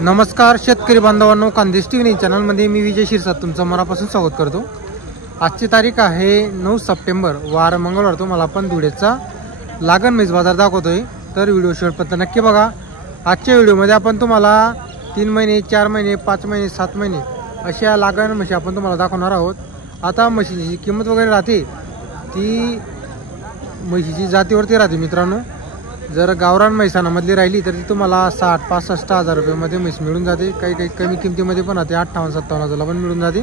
नमस्कार शेतकरी बांधवांनो, खानदेश टीव्ही चॅनलमध्ये मी विजय शिरसाट तुमचं मनापासून स्वागत करतो। आजची तारीख आहे 9 सप्टेंबर, वार मंगळवार। तुम्हाला आपण धुळेचा लागण म्हैस बाजार दाखवतोय, तर व्हिडिओ शेवटपर्यंत नक्की बघा। आजच्या व्हिडिओमध्ये आपण तुम्हाला 3 महिने 4 महिने 5 महिने 7 महिने अशा लागण म्हशी आपण तुम्हाला दाखवणार आहोत। आता म्हशीची किंमत वगैरे राहते ती म्हशीची जातीवरती राहते मित्रांनो। जर गावरान म्हैसाणामधली राहिली तर ती तुम्हाला 60-65 हजार रुपयामध्ये म्हैस मिळून जाते। काही काही कमी किमतीमध्ये पण राहते, 58-57 हजारला पण मिळून जाते।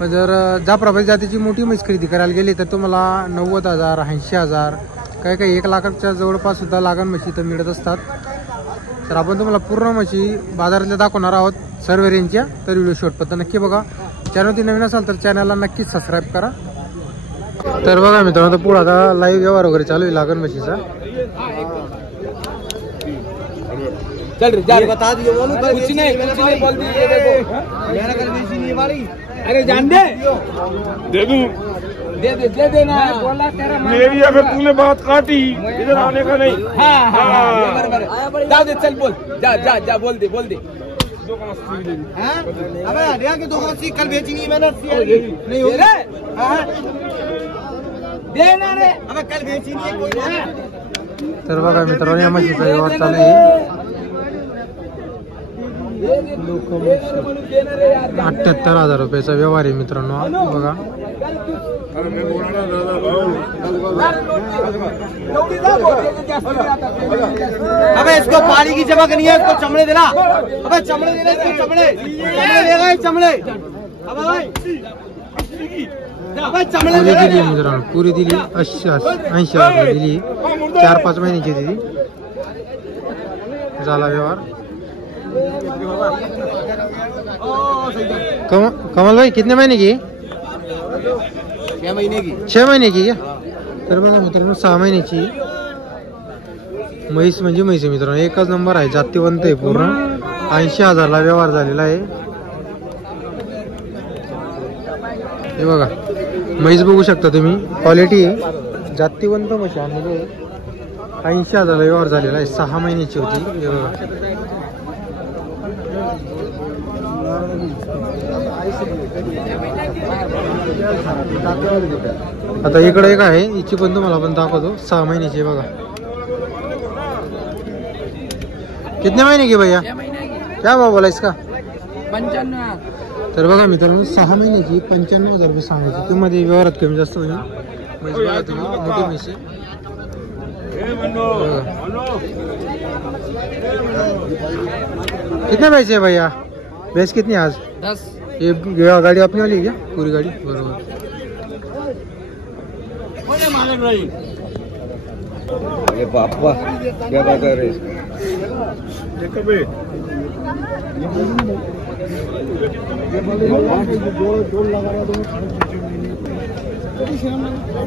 पण जर जाफराबादी जातीची मोठी म्हैस खरेदी करायला गेली तर तुम्हाला 90,000 80,000 काही काही 1 लाखाच्या जवळपास सुद्धा लागण म्हशी तर मिळत असतात। तर आपण तुम्हाला पूर्ण म्हशी बाजारातल्या दाखवणार आहोत सर्व रेंजच्या, तर व्हिडिओ शेवटपर्यंत नक्की बघा। चॅनलवरती नवीन असाल तर चॅनलला नक्कीच सबस्क्राईब करा। तर बघा मित्रांनो, पुढे आता लाईव्ह व्यवहार वगैरे चालू आहे लागण म्हशीचा। चल रे जा बता दियो बोलू कुछ नहीं बोल दी ये देखो मेरा कल बेची नहीं वाली। अरे जान दे दे दूं दे देना बोला तेरा मेरी अगर तूने बात काटी इधर आने का नहीं। हां बराबर जा दे, चल बोल जा बोल दे हां। अबे हरिया के 280 कल बेची नहीं मैंने, नहीं हो रे। हां देना रे, अबे कल बेची नहीं कोई। तर बघा मित्रांनो, या म्हशीचा व्यवहार चालू आहे। 78,000 रुपयाचा व्यवहार आहे मित्रांनो, बघा। अबे इसको पानी की चमक नहीं है, इसको चमड़े देना। अबे चमड़े देना, इसको चमड़े देगा, चमड़े। अबे भाई अबे चमड़े दिली मित्रांनो, पुरी दिली 80,000 दिली। 4-5 महिन्याची दिली, झाला व्यवहार। कमल भाई कितने महीने की? 6 महीने की। 6 महीने की क्या? तर बघा मित्रांनो, 6 महिन्याची म्हैस म्हणजे म्हैस आहे मित्रांनो, एकच नंबर आहे, जातीवंत आहे पूर्ण। 80,000 ला व्यवहार झालेला आहे। हे बघा म्हैस बघू शकता तुम्ही, क्वालिटी आहे, जातीवंत म्हशी आणलेली आहे। 80,000 ला व्यवहार झालेला आहे, 6 महिन्याची होती। हे बघा आता इकडे एक आहे, हिची पण तुम्हाला आपण दाखवतो, 6 महिन्याची बघा। कितने महीने की भैया? क्या भाव बोला इसका? 55। तर बघा मित्रांनो, 6 महिन्याची 95,000 रुपये सांगायची किंमत। व्यवहारात कमी जास्त होईल। मोठी म्हशी कितने पैसे है भैया? भैंस कितनी आज? 10। ये गाड़ी अपनी वाली है क्या? पूरी गाड़ी बराबर। अरे बापा क्या बात कर रहे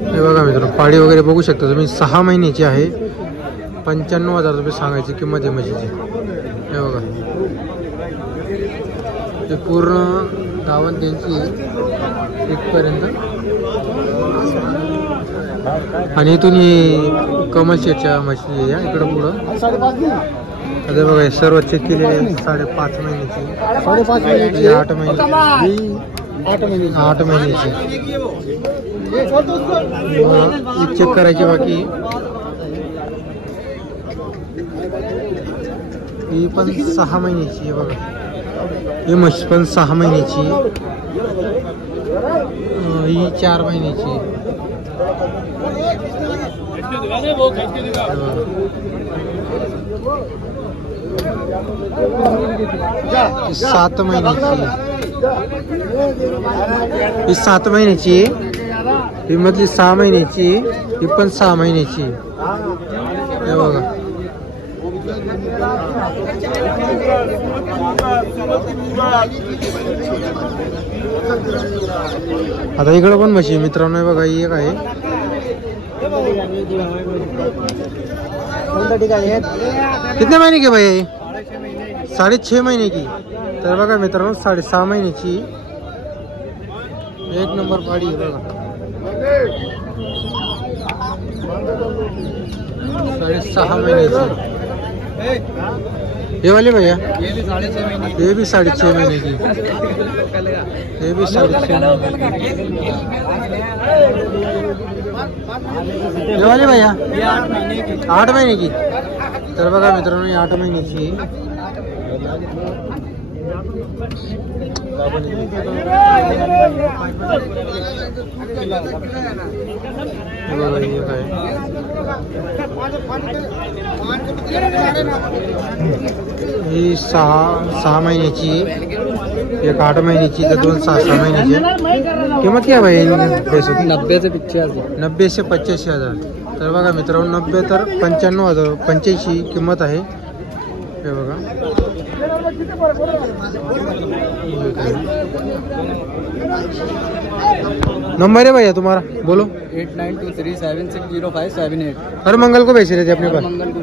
हे बघा मित्रांनो, पाडी वगैरे बघू शकता तुम्ही, 6 महिन्याची आहे। 95,000 रुपये सांगायची किंमत आहे म्हशीची। हे बघा, ते पूर्ण धावण त्यांची इथपर्यंत, आणि इथून ही कमल शेटच्या म्हशी आहे इकडं पुढं। आता बघा सर्व चेक केलेले 5.5 महिन्याची, 8 महिन्याची, 8 महिन्याची चेक करायची बाकी। ही पण 6 महिन्याची आहे बघा, ही म्हशी पण 6 महिन्याची, ही 4 महिन्याची, 7 महिन्याची, ही 7 महिन्याची, ही मधली 6 महिन्याची, ही पण 6 महिन्याची। हे बघा आता इकडे पण म्हशी मित्रांनो, बघा ही एक आहे। कितने महीने की भैया? 6.5 महीने की। तर बघा मित्रांनो, 6.5 महिन्याची, 1 नंबर पाडी आहे बघा। 6.5 महिन्याची। ये वाली भैया ये भी 6.5 महीने ये भी 6.5 महीने की, ये भी 6.5 ये वाली भैया ये 8 महीने की 8 महिने की। तर बघा मित्रांनो ही 8 महिन्याची ही 6 महिन्याची, एक 8 महिन्याची, तर 2 6 महिन्याची। किंमत क्या भाई पैसों की? 90 से 85,000 90 से 85,000। तर बघा मित्रांनो 90 तर 95,000 85 किंमत आहे हे बघा। नंबर है भैया तुम्हारा, बोलो। 8923760578। हर मंगल को बेच रहे थे अपने पास? मंगल को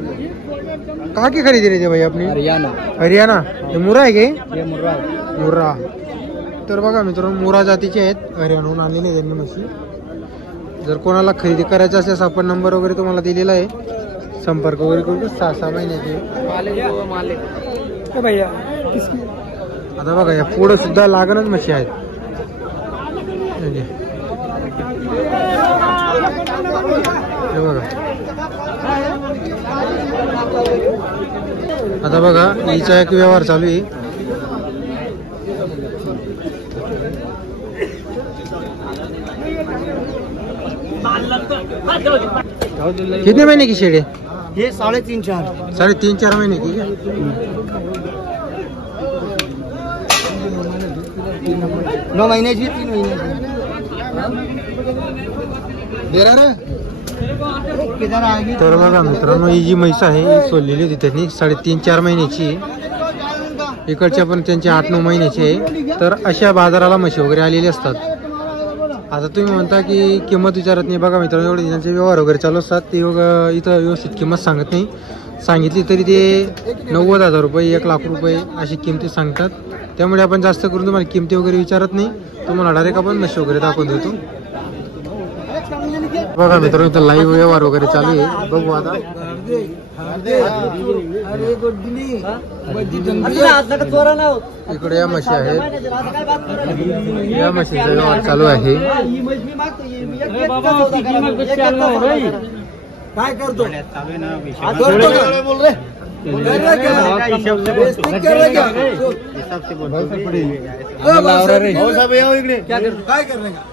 कहाँ की खरीदी रही थी भैया अपनी? हरियाणा। हरियाणा। हे मुरा आहे की? ये मुर्रा मुर्रा। तर बघा मित्रांनो मुरा जातीचे आहेत, हरियाणाहून आणलेले त्यांनी म्हशी। जर कोणाला खरेदी करायचं असेल आपण नंबर वगैरे तुम्हाला दिलेला आहे, संपर्क वगैरे करून 6 महिन्याचे भैया। आता बघा या पुढे सुद्धा लागणच म्हशी आहेत। हे बघा आता बघा हिचा एक व्यवहार चालू आहे। कितने महीने की शेड है? ये 3.5-4 3.5-4 महीने की है। 9 महीन्याची 3 महिन्याची किधर आएगी? तर बघा मित्रांनो ही जी म्हैस आहे ही सोडलेली होती त्यांनी 3.5-4 महिन्याची, इकडच्या पण त्यांची 8-9 महिन्याची आहे। तर अशा बाजाराला म्हशी वगैरे आलेली असतात। आता तुम्ही म्हणता की किंमत विचारत नाही, बघा मित्रांनो एवढे त्यांचे व्यवहार वगैरे चालू असतात, ते इथं व्यवस्थित किंमत सांगत नाही, सांगितली तरी ते 90,000 रुपये 1 लाख रुपये अशी किमती सांगतात। त्यामुळे आपण जास्त करून तुम्हाला किमती वगैरे विचारत नाही, तुम्हाला डायरेक्ट आपण म्हशी वगैरे दाखवून देतो। बघा मित्रांनो इथं लाईव्ह व्यवहार वगैरे चालू आहे, बघू आता। इकडे या म्हशी आहेत, या म्हशीचा व्यवहार चालू आहे। काय करतो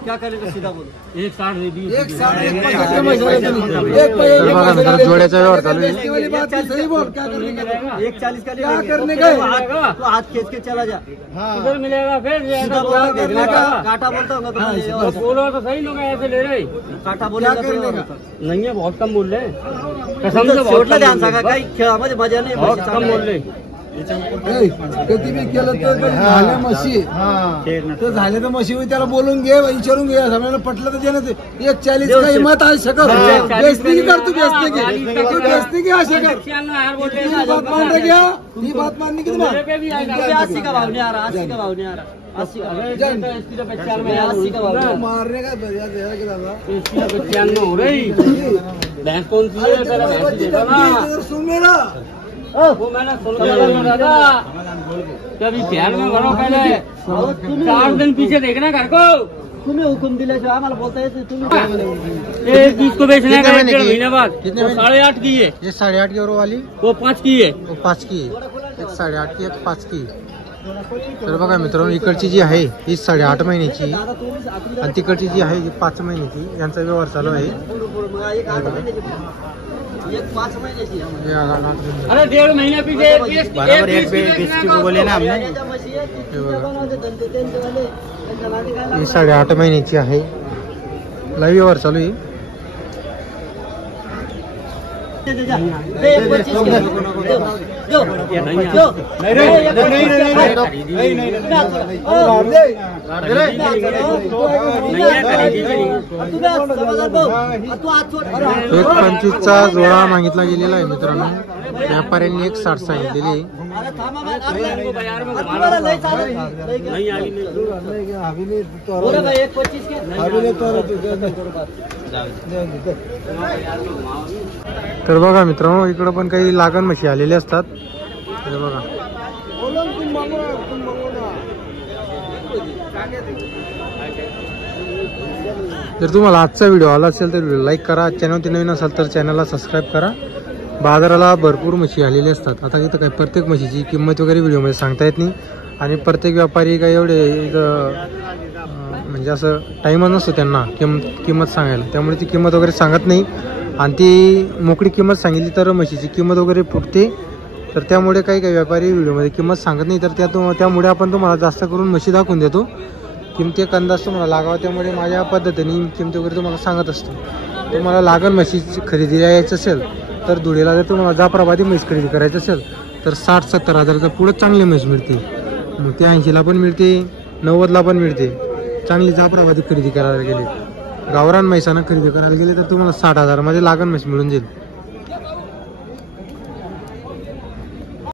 क्या करेगा सीधा बोलो। 1.60 जोड्याचा व्यवहार चालू आहे। 1.40 का क्या करने का? तो हाथ खींच के चला जा। इधर मिलेगा फिर काटा बोलता होगा बोलो तो सही लोग ऐसे ले रहे, काटा बोलेगा नहीं है बहुत कम बोल रहे, कसम से बहुत शेवटला ध्यान सांगा, काही खेळामध्ये मजा नाही, बहुत कम बोल रहे। कधी बी केलं तर झाले म्हशी तर झाले तर म्हशी त्याला बोलून घे, विचारून घे, सगळ्यांना पटलं तर देणं। 1.40 का हिम्मत आहे शकत बेस्ती कर, तू बेस्ती की तू बेस्ती की आहे शकत बात मानने गया, ही बात मानने की तुम्हाला 80 का भाव नहीं आ रहा, 80 का भाव नहीं आ रहा, 80 का भाव मारने का दरिया के दादा हो रही भैंस कौन सी है? सुन मेरा वो मैंने सुन दादा कभी ध्यान में भरो, पहले 4 दिन पीछे देखना घर को। तुम्हें हुकुम दिल्याशिवाय आम्हाला बोलता येत नाही। तुम्ही 20 को बेचने का 1 महीने बाद। कितने वो महीने? 8.5 की है, ये 8.5 की और वाली वो 5 की है। वो 5 की, एक 8.5 की, एक 5 की। तर बघा मित्रांनो इकडची जी आहे ही 8.5 महिन्याची आणि तिकडची जी आहे ही 5 महिन्याची, यांचा व्यवहार चालू आहे। अरे 1.5 महीने पीछे बराबर एक बोले ना हमने। ही 8.5 महिन्याची आहे, लाईव्ह व्यवहार चालू आहे। एक 25चा जोडा मागितला गेलेला आहे मित्रांनो, व्यापाऱ्यांनी 1.60 सांगितलेली आहे। तर बघा मित्रांनो इकडं पण काही लागण म्हशी आलेले असतात, हे बघा. जर तुम्हाला आजचा व्हिडिओ आला असेल तर व्हिडिओ लाईक करा. चॅनलवरती नवीन असाल तर चॅनलला सबस्क्राईब करा. बाजाराला भरपूर म्हशी आलेली असतात. आता इथं काही प्रत्येक म्हशीची किंमत वगैरे व्हिडिओमध्ये सांगता येत नाही आणि प्रत्येक व्यापारी काही एवढे इथं म्हणजे असं टाईमच नसतो त्यांना किंमत सांगायला, त्यामुळे ती किंमत वगैरे सांगत नाही. आणि ती मोकळी किंमत सांगितली तर म्हशीची किंमत वगैरे फुटते. तर त्यामुळे काही व्यापारी व्हिडिओमध्ये किंमत सांगत नाही. तर त्यामुळे आपण तुम्हाला जास्त करून म्हशी दाखवून देतो. किमती अंदाज तुम्हाला लागावा, त्यामुळे माझ्या पद्धतीने किमती वगैरे तुम्हाला सांगत असतो. तुम्हाला लागण म्हशीची खरेदी यायचं असेल तर धुळेला जर तुम्हाला जाफराबादी म्हैस खरेदी करायचं असेल तर 60-70 हजाराचा पुढं चांगली म्हैस मिळते. मग ते 80ला पण मिळते, 90ला पण मिळते. चांगली जाफराबादी खरेदी करायला गेले, गावरान म्हैसानं खरेदी करायला गेले तर तुम्हाला 60 हजारामध्ये लागण म्हैस मिळून जाईल.